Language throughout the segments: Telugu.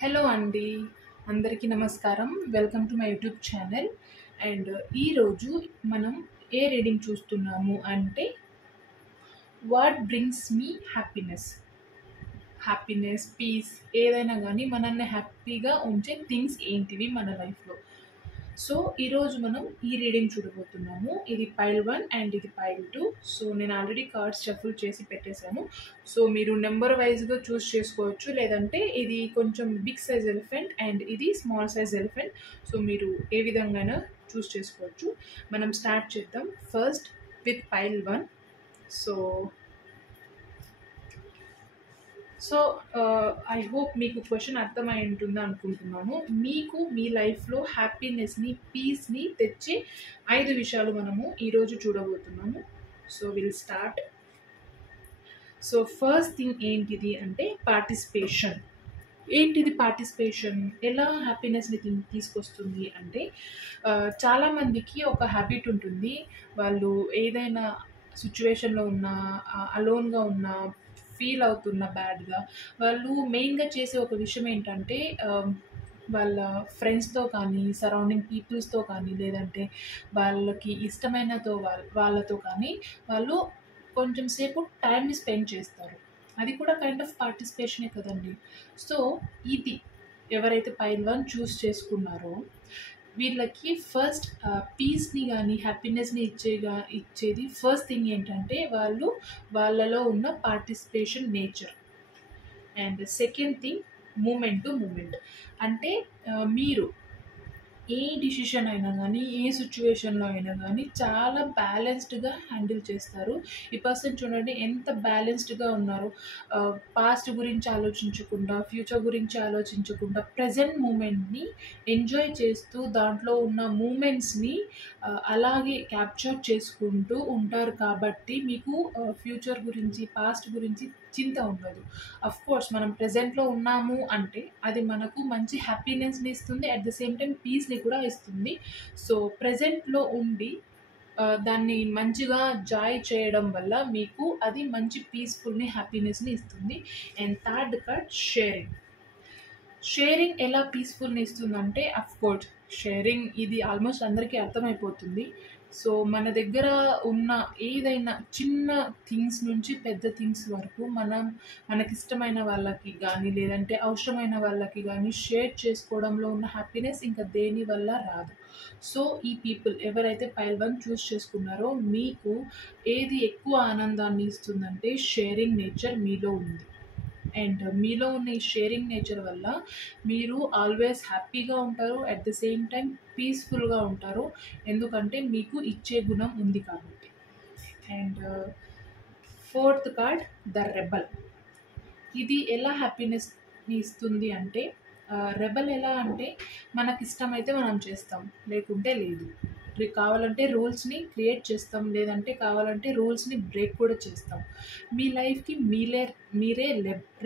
హలో అండి. అందరికీ నమస్కారం. Welcome to my YouTube channel. And ఈరోజు మనం ఏ రీడింగ్ చూస్తున్నాము అంటే what brings me happiness. Happiness, peace ఏదైనా కానీ మనల్ని హ్యాపీగా ఉంచే థింగ్స్ ఏంటివి మన లైఫ్‌లో. సో, ఈరోజు మనం ఈ రీడింగ్ చూడబోతున్నాము. ఇది పైల్ 1 అండ్ ఇది పైల్ 2. సో, నేను ఆల్రెడీ కార్డ్స్ షఫుల్ చేసి పెట్టేశాను. సో, మీరు నెంబర్ వైస్‌గా చూస్ చేసుకోవచ్చు. లేదంటే ఇది కొంచెం బిగ్ సైజ్ ఎలిఫెంట్ అండ్ ఇది స్మాల్ సైజ్ ఎలిఫెంట్. సో, మీరు ఏ విధంగానైనా చూస్ చేసుకోవచ్చు. మనం స్టార్ట్ చేద్దాం. First with pile 1. So so I hope మీకు క్వశ్చన్ అర్థమై ఉంటుంది అనుకుంటున్నాను. మీకు మీ లైఫ్‌లో హ్యాపీనెస్‌ని, పీస్‌ని తెచ్చే 5 విషయాలు మనము ఈరోజు చూడబోతున్నాము. So will start. So first thing ఏంటిది అంటే పార్టిసిపేషన్. ఏంటిది పార్టిసిపేషన్? ఎలా హ్యాపీనెస్‌ని తీసుకొస్తుంది అంటే చాలామందికి ఒక హ్యాబిట్ ఉంటుంది. వాళ్ళు ఏదైనా సిట్యుయేషన్‌లో ఉన్నా, అలోన్‌గా ఉన్నా, ఫీల్ అవుతున్న బ్యాడ్‌గా వాళ్ళు మెయిన్‌గా చేసే ఒక విషయం ఏంటంటే వాళ్ళ ఫ్రెండ్స్‌తో కానీ, సరౌండింగ్ పీపుల్స్‌తో కానీ, లేదంటే వాళ్ళకి ఇష్టమైనతో వాళ్ళతో కానీ వాళ్ళు కొంచెం సేపు టైంని స్పెండ్ చేస్తారు. అది కూడా కైండ్ ఆఫ్ పార్టిసిపేషనే కదండీ! సో, ఇది ఎవరైతే పైల్ 1 చూస్ చేసుకున్నారో వీళ్ళకి ఫస్ట్ పీస్‌ని గానీ, హ్యాపీనెస్‌ని ఇచ్చేది ఫస్ట్ థింగ్ ఏంటంటే వాళ్ళలో ఉన్న participation nature. And second thing moment to moment. అంటే మీరు ఏ డిసిషన్ అయినా గానీ, ఏ సిట్యుయేషన్‌లో అయినా గానీ చాలా బ్యాలెన్స్డ్‌గా హ్యాండిల్ చేస్తారు. ఈ పర్సన్ చూడండి ఎంత బ్యాలెన్స్డ్‌గా ఉన్నారో. పాస్ట్ గురించి ఆలోచించకుండా, ఫ్యూచర్ గురించి ఆలోచించకుండా, ప్రెజెంట్ మూమెంట్‌ని ఎంజాయ్ చేస్తూ దాంట్లో ఉన్న మూమెంట్స్‌ని అలాగే క్యాప్చర్ చేసుకుంటూ ఉంటారు కాబట్టి మీకు ఫ్యూచర్ గురించి, పాస్ట్ గురించి చింత ఉండదు. అఫ్‌కోర్స్ మనం ప్రెజెంట్‌లో ఉన్నాము అంటే అది మనకు మంచి హ్యాపీనెస్‌ని ఇస్తుంది. అట్ ద సేమ్ టైమ్ పీస్‌ని కూడా ఇస్తుంది. సో, ప్రెజెంట్‌లో ఉండి దాన్ని మంచిగా జాయ్ చేయడం వల్ల మీకు అది మంచి పీస్‌ఫుల్‌ని, హ్యాపీనెస్‌ని ఇస్తుంది. And third card sharing. Sharing ఎలా పీస్‌ఫుల్‌ని ఇస్తుందంటే అఫ్‌కోర్స్ షేరింగ్ ఇది ఆల్మోస్ట్ అందరికీ అర్థమైపోతుంది. సో, మన దగ్గర ఉన్న ఏదైనా చిన్న థింగ్స్ నుంచి పెద్ద థింగ్స్ వరకు మనకిష్టమైన వాళ్ళకి గానీ, లేదంటే అవసరమైన వాళ్ళకి గానీ షేర్ చేసుకోవడంలో ఉన్న హ్యాపీనెస్ ఇంకా దేని వల్ల రాదు. సో, ఈ పీపుల్ ఎవరైతే పైల్ 1 చూస్ చేసుకున్నారో మీకు ఏది ఎక్కువ ఆనందాన్ని ఇస్తుందంటే షేరింగ్ నేచర్ మీలో ఉంది. అండ్ మీలో ఉన్న ఈ షేరింగ్ నేచర్ వల్ల మీరు ఆల్వేస్ హ్యాపీగా ఉంటారు. అట్ ద సేమ్ టైం పీస్‌ఫుల్‌గా ఉంటారు. ఎందుకంటే మీకు ఇచ్చే గుణం ఉంది కాబట్టి. And fourth card the rebel. ఇది ఎలా హ్యాపీనెస్‌ని ఇస్తుంది అంటే రెబెల్ ఎలా అంటే మనకిష్టమైతే మనం చేస్తాం. లేకుంటే లేదు. కావాలంటే రూల్స్‌ని క్రియేట్ చేస్తాం. లేదంటే కావాలంటే రూల్స్‌ని బ్రేక్ కూడా చేస్తాం. మీ లైఫ్‌కి మీరే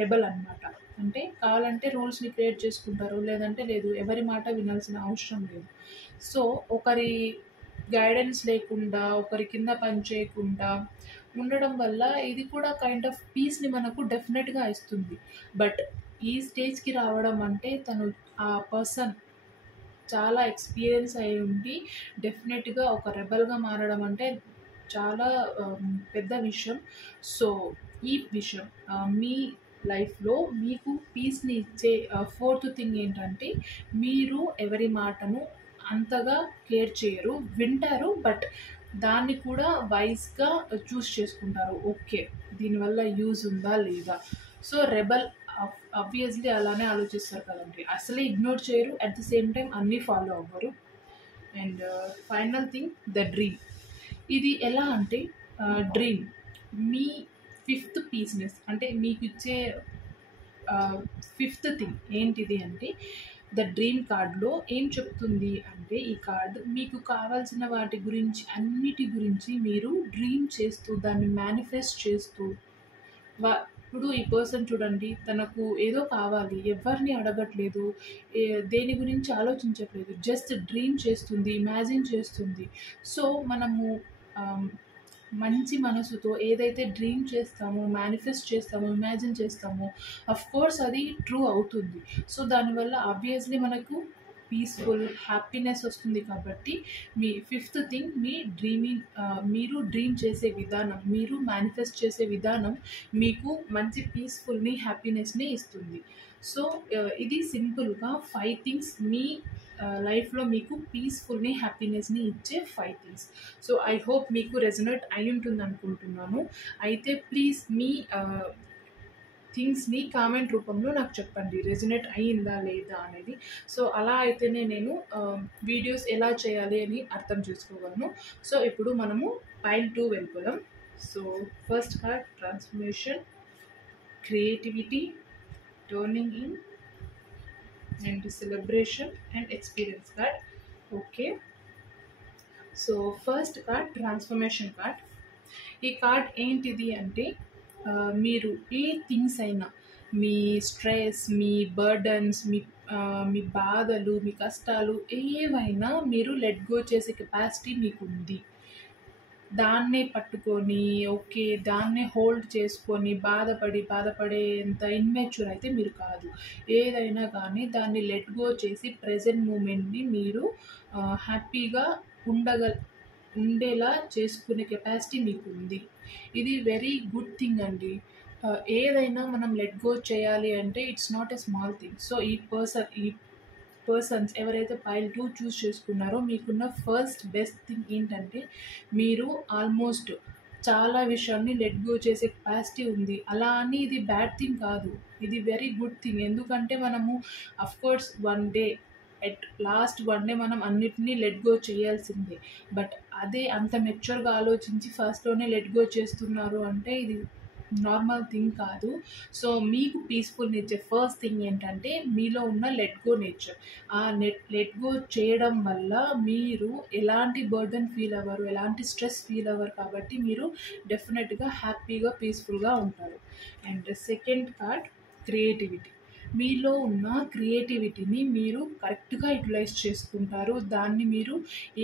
రెబెల్ అనమాట. అంటే కావాలంటే రూల్స్‌ని క్రియేట్ చేసుకుంటారు. లేదంటే లేదు. ఎవరి మాట వినాల్సిన అవసరం లేదు. సో, ఒకరి గైడెన్స్ లేకుండా, ఒకరి కింద పని చేయకుండా ఉండడం వల్ల ఇది కూడా కైండ్ ఆఫ్ పీస్‌ని మనకు డెఫినెట్‌గా ఇస్తుంది. బట్ ఈ స్టేజ్‌కి రావడం అంటే ఆ పర్సన్ చాలా ఎక్స్‌పీరియన్స్ అయ్యి ఉండి డెఫినెట్‌గా ఒక రెబెల్‌గా మారడం అంటే చాలా పెద్ద విషయం. సో, ఈ విషయం మీ లైఫ్‌లో మీకు పీస్‌ని ఇచ్చే ఫోర్త్ థింగ్ ఏంటంటే మీరు ఎవరి మాటను అంతగా కేర్ చేయరు. వింటారు. బట్ దాన్ని కూడా వైస్‌గా చూస్ చేసుకుంటారు. ఓకే. దీనివల్ల యూజ్ ఉందా? లేదా? సో, రెబెల్ ఆబ్వియస్‌లీ అలానే ఆలోచిస్తారు కదండీ. అసలే ఇగ్నోర్ చేయరు. అట్ ద సేమ్ టైమ్ అన్నీ ఫాలో అవ్వరు. And final thing the dream. ఇది ఎలా అంటే డ్రీమ్ మీ ఫిఫ్త్ పీస్‌నెస్ అంటే మీకిచ్చే ఫిఫ్త్ థింగ్ ఏంటిది అంటే ద డ్రీమ్ కార్డ్‌లో ఏం చెప్తుంది అంటే ఈ కార్డ్ మీకు కావాల్సిన వాటి గురించి అన్నిటి గురించి మీరు డ్రీమ్ చేస్తూ దాన్ని మేనిఫెస్ట్ చేస్తూ ఇప్పుడు ఈ పర్సన్ చూడండి తనకు ఏదో కావాలి. ఎవ్వరిని అడగట్లేదు. దేని గురించి ఆలోచించట్లేదు. జస్ట్ డ్రీమ్ చేస్తుంది. ఇమాజిన్ చేస్తుంది. సో, మనము ఆహ్, మంచి మనసుతో ఏదైతే డ్రీమ్ చేస్తామో, మేనిఫెస్ట్ చేస్తామో, ఇమాజిన్ చేస్తామో కోర్స్ అది ట్రూ అవుతుంది. సో దానివల్ల ఆబ్వియస్లీ మనకు పీస్ఫుల్ హ్యాపీనెస్ వస్తుంది. కాబట్టి మీ ఫిఫ్త్ థింగ్, మీ డ్రీమింగ్, మీరు డ్రీమ్ చేసే విధానం, మీరు మేనిఫెస్ట్ చేసే విధానం మీకు మంచి పీస్ఫుల్ని హ్యాపీనెస్ని ఇస్తుంది. సో ఇది సింపుల్గా 5 థింగ్స్ మీ లైఫ్లో మీకు పీస్ఫుల్ని హ్యాపీనెస్ని ఇచ్చే 5 థింగ్స్. సో ఐ హోప్ మీకు రెజొనేట్ అయి ఉంటుంది అనుకుంటున్నాను. అయితే ప్లీజ్ మీ థింగ్స్ని కామెంట్ రూపంలో నాకు చెప్పండి, రెజొనేట్ అయ్యిందా లేదా అనేది. సో అలా అయితేనే నేను వీడియోస్ ఎలా చేయాలి అని అర్థం చేసుకోగలను. సో ఇప్పుడు మనము పైల్ 2 వెళ్ళిపోదాం. So first card transformation, creativity, turning in and celebration and experience card. Okay, so first card transformation card. ఈ కార్డ్ ఏంటిది అంటే మీరు ఏ థింగ్స్ అయినా, మీ స్ట్రెస్, మీ బర్డన్స్, మీ బాధలు, మీ కష్టాలు ఏవైనా మీరు లెట్ గో చేసే కెపాసిటీ మీకు ఉంది. దాన్నే పట్టుకొని ఓకే దాన్నే హోల్డ్ చేసుకొని బాధపడేంత ఇన్మెచ్యూర్ అయితే మీరు కాదు. ఏదైనా కానీ దాన్ని లెట్ గో చేసి ప్రజెంట్ మూమెంట్ని మీరు హ్యాపీగా ఉండేలా చేసుకునే కెపాసిటీ మీకు ఉంది. ఇది వెరీ గుడ్ థింగ్ అండి. ఏదైనా మనం లెట్ గో చేయాలి అంటే it's not a small thing. So ఈ పర్సన్స్ ఎవరైతే పైల్ 2 చూస్ చేసుకున్నారో మీకున్న ఫస్ట్ బెస్ట్ థింగ్ ఏంటంటే మీరు ఆల్మోస్ట్ చాలా విషయాన్ని లెట్ గో చేసే కెపాసిటీ ఉంది. అలా అని ఇది బ్యాడ్ థింగ్ కాదు, ఇది వెరీ గుడ్ థింగ్. ఎందుకంటే మనము అఫ్కోర్స్ వన్ డే మనం అన్నిటినీ లెట్ గో చేయాల్సిందే. బట్ అదే అంత మెచ్యూర్గా ఆలోచించి ఫస్ట్లోనే లెట్ గో చేస్తున్నారు అంటే ఇది నార్మల్ థింగ్ కాదు. సో మీకు పీస్ఫుల్ నేచర్ ఫస్ట్ థింగ్ ఏంటంటే మీలో ఉన్న లెట్ గో నేచర్. ఆ లెట్ గో చేయడం వల్ల మీరు ఎలాంటి బర్డన్ ఫీల్ అవ్వరు, ఎలాంటి స్ట్రెస్ ఫీల్ అవ్వరు. కాబట్టి మీరు డెఫినెట్గా హ్యాపీగా పీస్ఫుల్గా ఉంటారు. And second card creativity. మీలో ఉన్న క్రియేటివిటీని మీరు కరెక్ట్గా యూటిలైజ్ చేసుకుంటారు. దాన్ని మీరు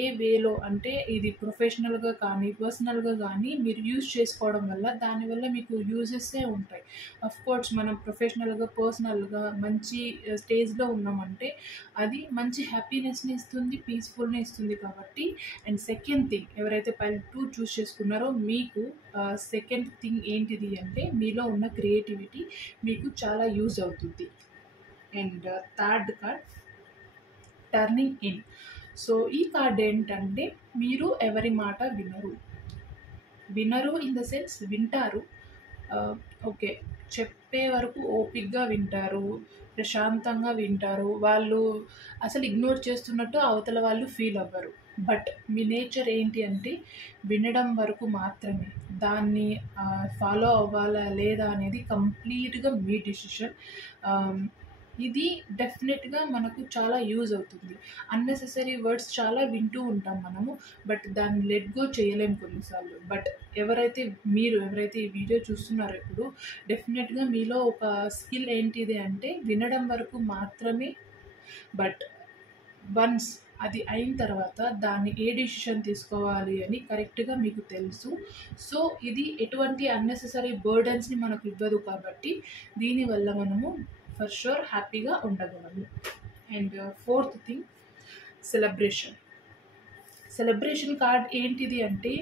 ఏ వేలో అంటే ఇది ప్రొఫెషనల్గా కానీ పర్సనల్గా కానీ మీరు యూజ్ చేసుకోవడం వల్ల దానివల్ల మీకు యూజెస్సే ఉంటాయి. అఫ్కోర్స్ మనం ప్రొఫెషనల్గా పర్సనల్గా మంచి స్టేజ్లో ఉన్నామంటే అది మంచి హ్యాపీనెస్ని ఇస్తుంది, పీస్ఫుల్ని ఇస్తుంది. కాబట్టి అండ్ సెకండ్ థింగ్ ఎవరైతే పైల్ 2 చూస్ చేసుకున్నారో మీకు సెకండ్ థింగ్ ఏంటిది అంటే మీలో ఉన్న క్రియేటివిటీ మీకు చాలా యూజ్ అవుతుంది. And third card turning in. So ఈ కార్డ్ ఏంటంటే మీరు ఎవరి మాట వినరు ఇన్ ద సెన్స్ వింటారు. ఓకే చెప్పే వరకు ఓపిక్గా వింటారు, ప్రశాంతంగా వింటారు. వాళ్ళు అసలు ఇగ్నోర్ చేస్తున్నట్టు అవతల వాళ్ళు ఫీల్ అవ్వరు. బట్ మీ నేచర్ ఏంటి అంటే వినడం వరకు మాత్రమే. దాన్ని ఫాలో అవ్వాలా లేదా అనేది కంప్లీట్గా మీ డిసిషన్. ఇది డెఫినెట్గా మనకు చాలా యూజ్ అవుతుంది. అన్నెసెసరీ వర్డ్స్ చాలా వింటూ ఉంటాం మనము, బట్ దాన్ని లెట్ గో చేయలేము కొన్నిసార్లు. బట్ ఎవరైతే ఈ వీడియో చూస్తున్నారో ఇప్పుడు డెఫినెట్గా మీలో ఒక స్కిల్ ఏంటిది అంటే వినడం వరకు మాత్రమే. బట్ వన్స్ అది అయిన తర్వాత దాన్ని ఏ డిసిషన్ తీసుకోవాలి అని కరెక్ట్గా మీకు తెలుసు. సో ఇది ఎటువంటి అన్నెసెసరీ బర్డన్స్ని మనకు ఇవ్వదు. కాబట్టి దీనివల్ల మనము ఫర్ షూర్ హ్యాపీగా ఉండగలము. And fourth thing celebration card ఏంటిది అంటే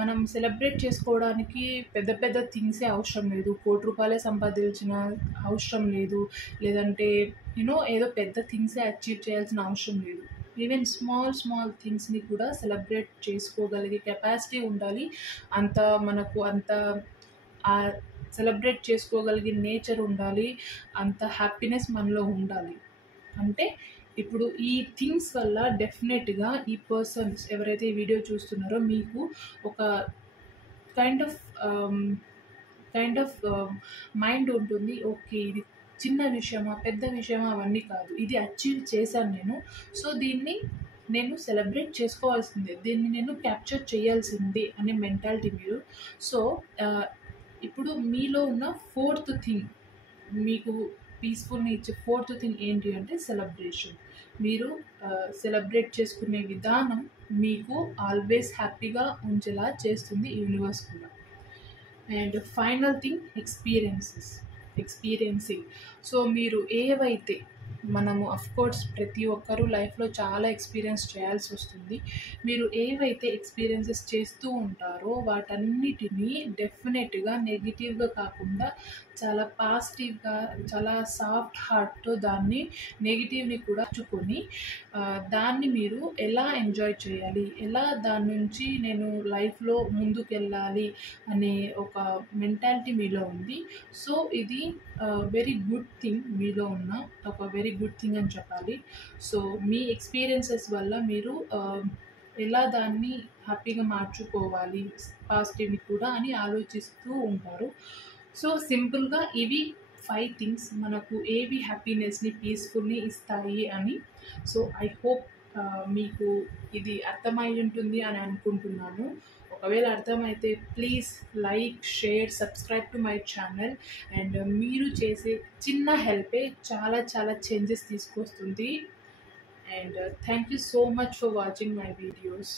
మనం సెలబ్రేట్ చేసుకోవడానికి పెద్ద పెద్ద థింగ్సే అవసరం లేదు. ₹1,00,00,000 సంపాదించిన అవసరం లేదు, లేదంటే ఏదో పెద్ద థింగ్సే అచీవ్ చేయాల్సిన అవసరం లేదు. ఈవెన్ స్మాల్ థింగ్స్ని కూడా సెలబ్రేట్ చేసుకోగలిగే కెపాసిటీ ఉండాలి. మనకు సెలబ్రేట్ చేసుకోగలిగే నేచర్ ఉండాలి, అంత హ్యాపీనెస్ మనలో ఉండాలి. అంటే ఇప్పుడు ఈ థింగ్స్ వల్ల డెఫినెట్గా ఈ పర్సన్స్ ఎవరైతే ఈ వీడియో చూస్తున్నారో మీకు ఒక కైండ్ ఆఫ్ మైండ్ ఉంటుంది. ఓకే ఇది చిన్న విషయమా పెద్ద విషయమా అవన్నీ కాదు, ఇది అచీవ్ చేశాను నేను, సో దీన్ని నేను సెలబ్రేట్ చేసుకోవాల్సిందే, దీన్ని నేను క్యాప్చర్ చేయాల్సిందే అనే మెంటాలిటీ మీరు. సో ఇప్పుడు మీలో ఉన్న ఫోర్త్ థింగ్ మీకు పీస్ఫుల్ని ఇచ్చే ఫోర్త్ థింగ్ ఏంటి అంటే సెలబ్రేషన్. మీరు సెలబ్రేట్ చేసుకునే విధానం మీకు ఆల్వేస్ హ్యాపీగా ఉంచేలా చేస్తుంది యూనివర్స్ కూడా. And final thing experiencing. So మీరు ఏవైతే మనము కోర్స్ ప్రతి ఒక్కరూ లైఫ్లో చాలా ఎక్స్పీరియన్స్ చేయాల్సి వస్తుంది. మీరు ఏవైతే ఎక్స్పీరియన్సెస్ చేస్తూ ఉంటారో వాటన్నిటినీ డెఫినెట్గా నెగిటివ్గా కాకుండా చాలా పాజిటివ్గా, చాలా సాఫ్ట్ హార్ట్తో దాన్ని నెగిటివ్ని కూడా చుకొని దాన్ని మీరు ఎలా ఎంజాయ్ చేయాలి, ఎలా దాని నుంచి నేను లైఫ్లో ముందుకెళ్ళాలి అనే ఒక మెంటాలిటీ మీలో ఉంది. సో ఇది వెరీ గుడ్ థింగ్, మీలో ఉన్న ఒక వెరీ గుడ్ థింగ్ అని చెప్పాలి. సో మీ ఎక్స్పీరియన్సెస్ వల్ల మీరు ఎలా దాన్ని హ్యాపీగా మార్చుకోవాలి పాజిటివ్ని కూడా అని ఆలోచిస్తూ ఉంటారు. సో సింపుల్గా ఇవి 5 థింగ్స్ మనకు ఏవి హ్యాపీనెస్ని, పీస్ఫుల్ని ఇస్తాయి అని. సో ఐ హోప్ మీకు ఇది అర్థమై ఉంటుంది అని అనుకుంటున్నాను. ఒకవేళ అర్థమైతే please like, share, subscribe to my channel. And మీరు చేసే చిన్న హెల్పే చాలా చాలా చేంజెస్ తీసుకొస్తుంది. And thank you so much for watching my videos.